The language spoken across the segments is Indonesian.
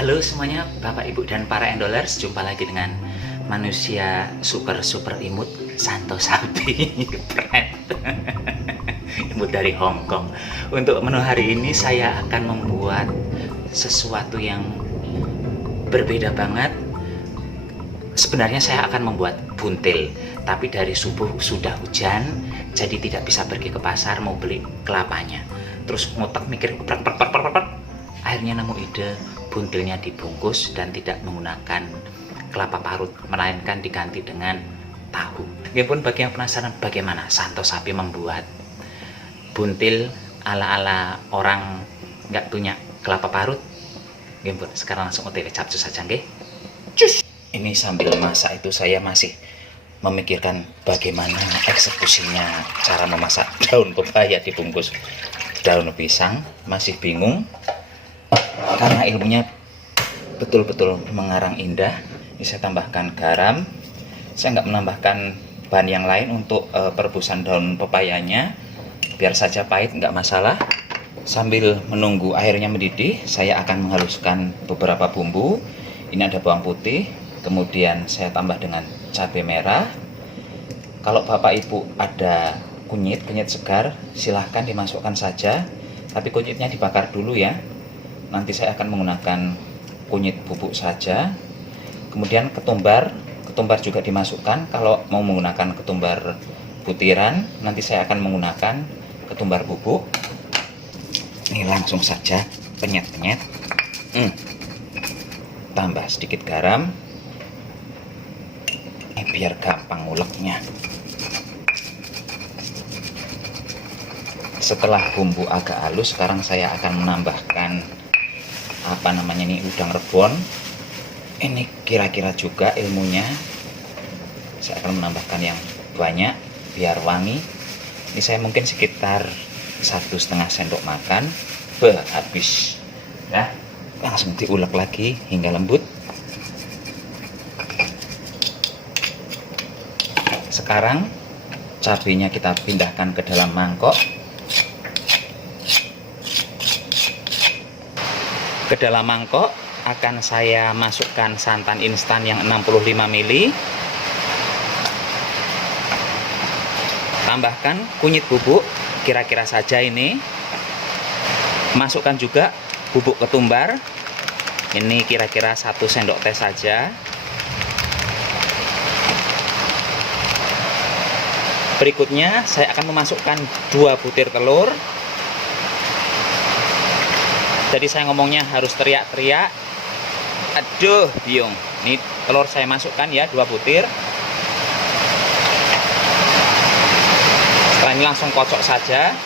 Halo semuanya, Bapak Ibu dan para endolers, jumpa lagi dengan manusia super imut Santo Sapi. Keren. Imut dari Hong Kong. Untuk menu hari ini saya akan membuat sesuatu yang berbeda banget. Sebenarnya saya akan membuat buntil, tapi dari subuh sudah hujan, jadi tidak bisa pergi ke pasar mau beli kelapanya. Terus ngotak mikir, akhirnya nemu ide buntilnya dibungkus dan tidak menggunakan kelapa parut, melainkan diganti dengan tahu. Meskipun bagi yang penasaran bagaimana Santo Sapi membuat buntil ala-ala orang nggak punya kelapa parut, sekarang langsung OTW capcus saja, nggih. Cus. Ini sambil masak itu saya masih memikirkan bagaimana eksekusinya cara memasak daun pepaya dibungkus daun pisang. Masih bingung karena ilmunya betul-betul mengarang indah. Ini saya tambahkan garam. Saya nggak menambahkan bahan yang lain untuk perebusan daun pepayanya, biar saja pahit nggak masalah. Sambil menunggu airnya mendidih, saya akan menghaluskan beberapa bumbu. Ini ada bawang putih, kemudian saya tambah dengan cabai merah. Kalau Bapak Ibu ada kunyit segar, silahkan dimasukkan saja, tapi kunyitnya dibakar dulu ya. Nanti saya akan menggunakan kunyit bubuk saja. Kemudian ketumbar juga dimasukkan. Kalau mau menggunakan ketumbar butiran, nanti saya akan menggunakan ketumbar bubuk. Ini langsung saja penyet-penyet. Tambah sedikit garam. Biar gampang nguleknya. Setelah bumbu agak halus, sekarang saya akan menambahkan udang rebon. Ini kira-kira juga ilmunya. Saya akan menambahkan yang banyak biar wangi. Ini saya mungkin sekitar 1,5 sendok makan. Habis ya, langsung diulek lagi hingga lembut. Sekarang cabenya kita pindahkan ke dalam mangkok. Ke dalam mangkok akan saya masukkan santan instan yang 65 ml. Tambahkan kunyit bubuk kira-kira saja ini. Masukkan juga bubuk ketumbar. Ini kira-kira 1 sendok teh saja. Berikutnya saya akan memasukkan 2 butir telur. Jadi saya ngomongnya harus teriak-teriak. Aduh, biung. Ini telur saya masukkan ya, 2 butir. Setelah ini langsung kocok saja.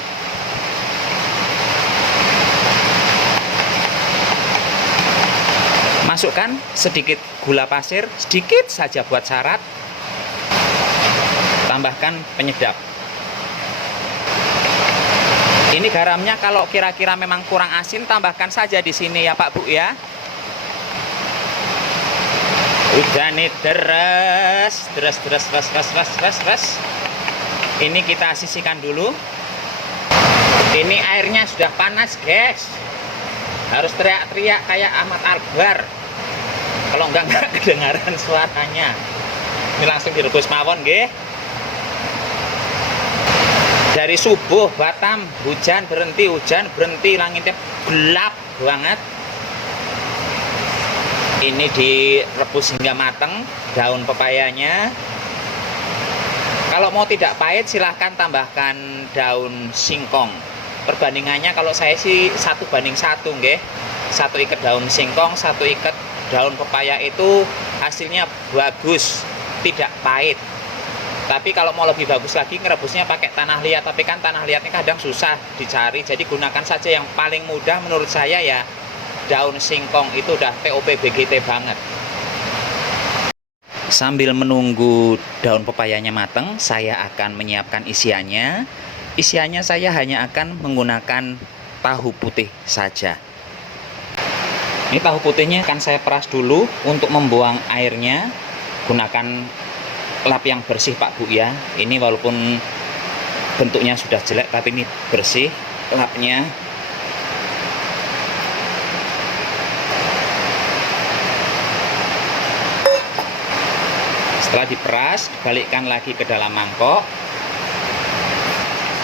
Masukkan sedikit gula pasir, sedikit saja buat syarat. Tambahkan penyedap. Ini garamnya kalau kira-kira memang kurang asin, tambahkan saja di sini ya Pak Bu ya. Udah nih deres. Ini kita sisihkan dulu. Ini airnya sudah panas guys. Harus teriak-teriak kayak Ahmad Albar. Kalau enggak kedengaran suaranya. Ini langsung direbus mawon nggih. Dari subuh Batam hujan berhenti, langitnya gelap banget. Ini direbus hingga matang daun pepayanya. Kalau mau tidak pahit silahkan tambahkan daun singkong. Perbandingannya kalau saya sih 1:1 nggih. 1 ikat daun singkong, 1 ikat daun pepaya itu hasilnya bagus, tidak pahit. Tapi kalau mau lebih bagus lagi ngerebusnya pakai tanah liat, tapi kan tanah liatnya kadang susah dicari, jadi gunakan saja yang paling mudah menurut saya ya daun singkong. Itu udah TOP BGT banget. Sambil menunggu daun pepayanya matang, saya akan menyiapkan isiannya. Isiannya saya hanya akan menggunakan tahu putih saja. Ini tahu putihnya akan saya peras dulu untuk membuang airnya. Gunakan lap yang bersih Pak Bu ya. Ini walaupun bentuknya sudah jelek tapi ini bersih lapnya. Setelah diperas, balikkan lagi ke dalam mangkok.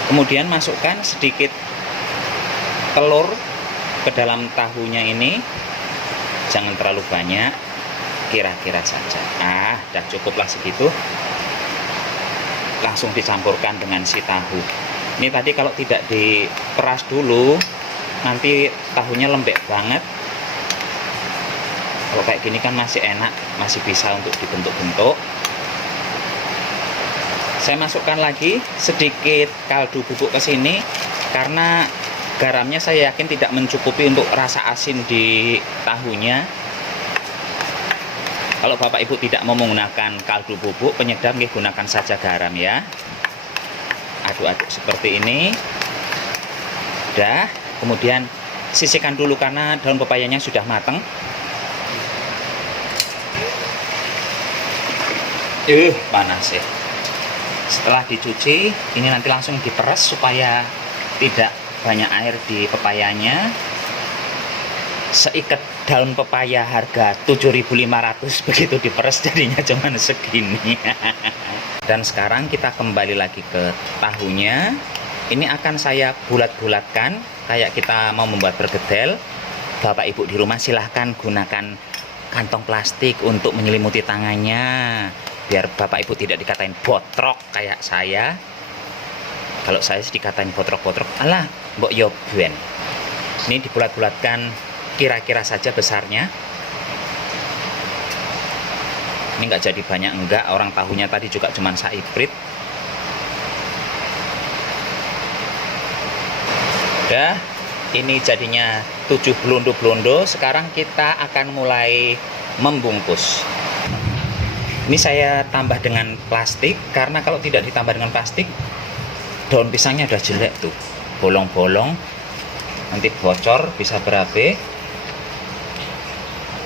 Kemudian masukkan sedikit telur ke dalam tahunya ini. Jangan terlalu banyak, kira-kira saja. Udah cukuplah segitu. Langsung dicampurkan dengan si tahu. Ini tadi kalau tidak diperas dulu, nanti tahunya lembek banget. Kalau kayak gini kan masih enak, masih bisa untuk dibentuk-bentuk. Saya masukkan lagi sedikit kaldu bubuk ke sini karena garamnya saya yakin tidak mencukupi untuk rasa asin di tahunya. Kalau Bapak Ibu tidak mau menggunakan kaldu bubuk, penyedap gunakan saja garam ya. Aduk-aduk seperti ini. Udah, kemudian sisihkan dulu karena daun pepayanya sudah matang. Panas ya. Setelah dicuci, ini nanti langsung diperes supaya tidak banyak air di pepayanya. Seikat daun pepaya harga 7.500 begitu diperes jadinya cuman segini. Dan sekarang kita kembali lagi ke tahunya. Ini akan saya bulat-bulatkan kayak kita mau membuat pergedel. Bapak Ibu di rumah silahkan gunakan kantong plastik untuk menyelimuti tangannya, biar Bapak Ibu tidak dikatain botrok kayak saya. Kalau saya sih dikatain botrok-botrok, alah mbok yo ben. Ini dibulat-bulatkan kira-kira saja besarnya. Ini nggak jadi banyak enggak, orang tahunya tadi juga cuman saiprit. Udah, ini jadinya 7 blondo-blondo. Sekarang kita akan mulai membungkus. Ini saya tambah dengan plastik karena kalau tidak ditambah dengan plastik, daun pisangnya udah jelek tuh, bolong-bolong, nanti bocor bisa berabe.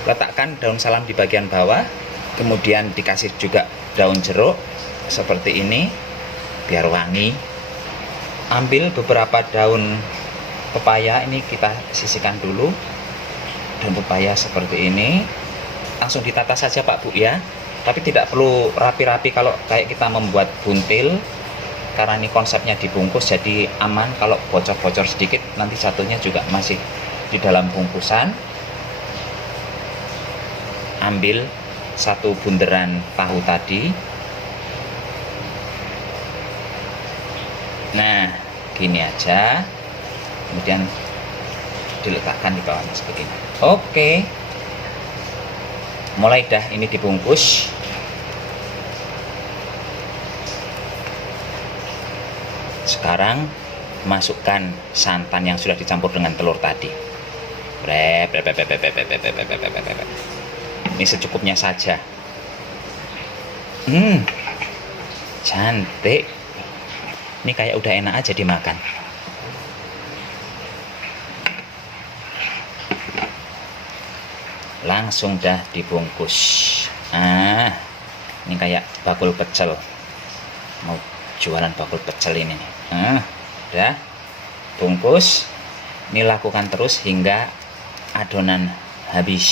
Letakkan daun salam di bagian bawah, kemudian dikasih juga daun jeruk seperti ini biar wangi. Ambil beberapa daun pepaya, ini kita sisihkan dulu. Daun pepaya seperti ini langsung ditata saja Pak Bu ya, tapi tidak perlu rapi-rapi kalau kayak kita membuat buntil, karena ini konsepnya dibungkus jadi aman. Kalau bocor-bocor sedikit nanti jatuhnya juga masih di dalam bungkusan. Ambil satu bunderan tahu tadi. Nah, gini aja. Kemudian diletakkan di bawahnya seperti ini. Oke. Mulai dah ini dibungkus. Sekarang masukkan santan yang sudah dicampur dengan telur tadi. Ini secukupnya saja. Cantik. Ini kayak udah enak aja dimakan. Langsung dah dibungkus. Ini kayak bakul pecel. Mau jualan bakul pecel ini. Udah bungkus. Ini lakukan terus hingga adonan habis.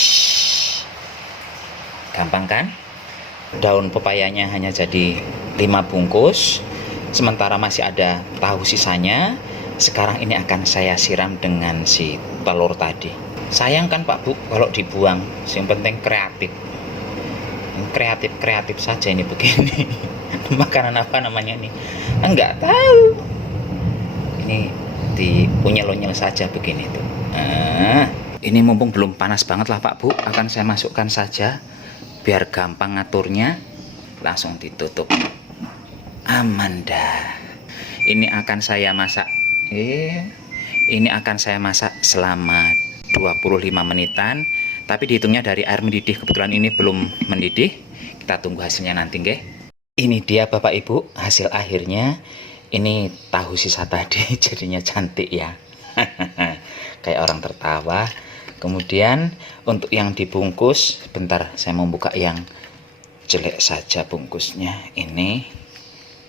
Gampang kan? Daun pepayanya hanya jadi 5 bungkus. Sementara masih ada tahu sisanya. Sekarang ini akan saya siram dengan si telur tadi. Sayang kan Pak Bu kalau dibuang. Yang penting kreatif. Kreatif saja ini begini. Makanan apa namanya ini? Enggak tahu. Ini diunyel-unyel saja begini tuh. Ini mumpung belum panas banget lah Pak Bu, akan saya masukkan saja biar gampang ngaturnya. Langsung ditutup. Aman dah. Ini akan saya masak. Ini akan saya masak selama 25 menitan. Tapi dihitungnya dari air mendidih. Kebetulan ini belum mendidih. Kita tunggu hasilnya nanti, nggih. Ini dia Bapak Ibu hasil akhirnya. Ini tahu sisa tadi jadinya cantik ya. Kayak orang tertawa. Kemudian untuk yang dibungkus, bentar saya mau buka yang jelek saja bungkusnya. Ini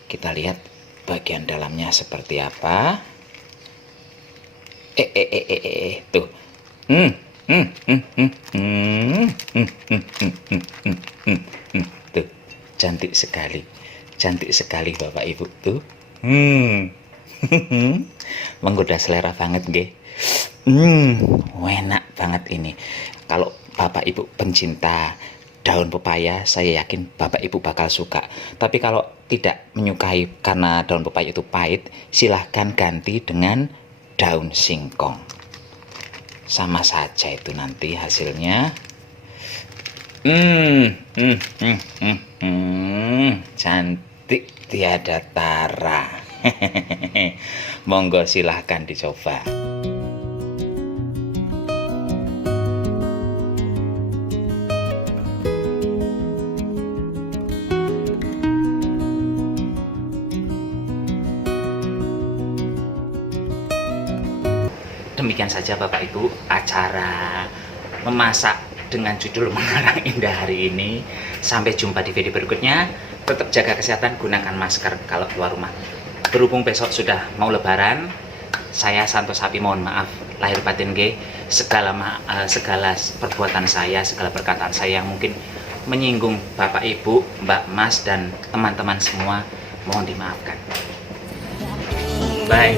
kita lihat bagian dalamnya seperti apa. Tuh. Tuh, cantik sekali Bapak Ibu tuh. Menggoda selera banget nggih. Enak banget ini. Kalau Bapak Ibu pencinta daun pepaya, saya yakin Bapak Ibu bakal suka. Tapi kalau tidak menyukai karena daun pepaya itu pahit, silahkan ganti dengan daun singkong. Sama saja itu nanti hasilnya. Cantik tiada tara. Monggo silahkan dicoba. Demikian saja Bapak Ibu acara memasak dengan judul Mengarang Indah hari ini. Sampai jumpa di video berikutnya. Tetap jaga kesehatan, gunakan masker kalau keluar rumah. Berhubung besok sudah mau lebaran, saya Santo Sapi mohon maaf lahir batin G, segala perbuatan saya, segala perkataan saya yang mungkin menyinggung Bapak Ibu, Mbak Mas dan teman-teman semua, mohon dimaafkan. Bye.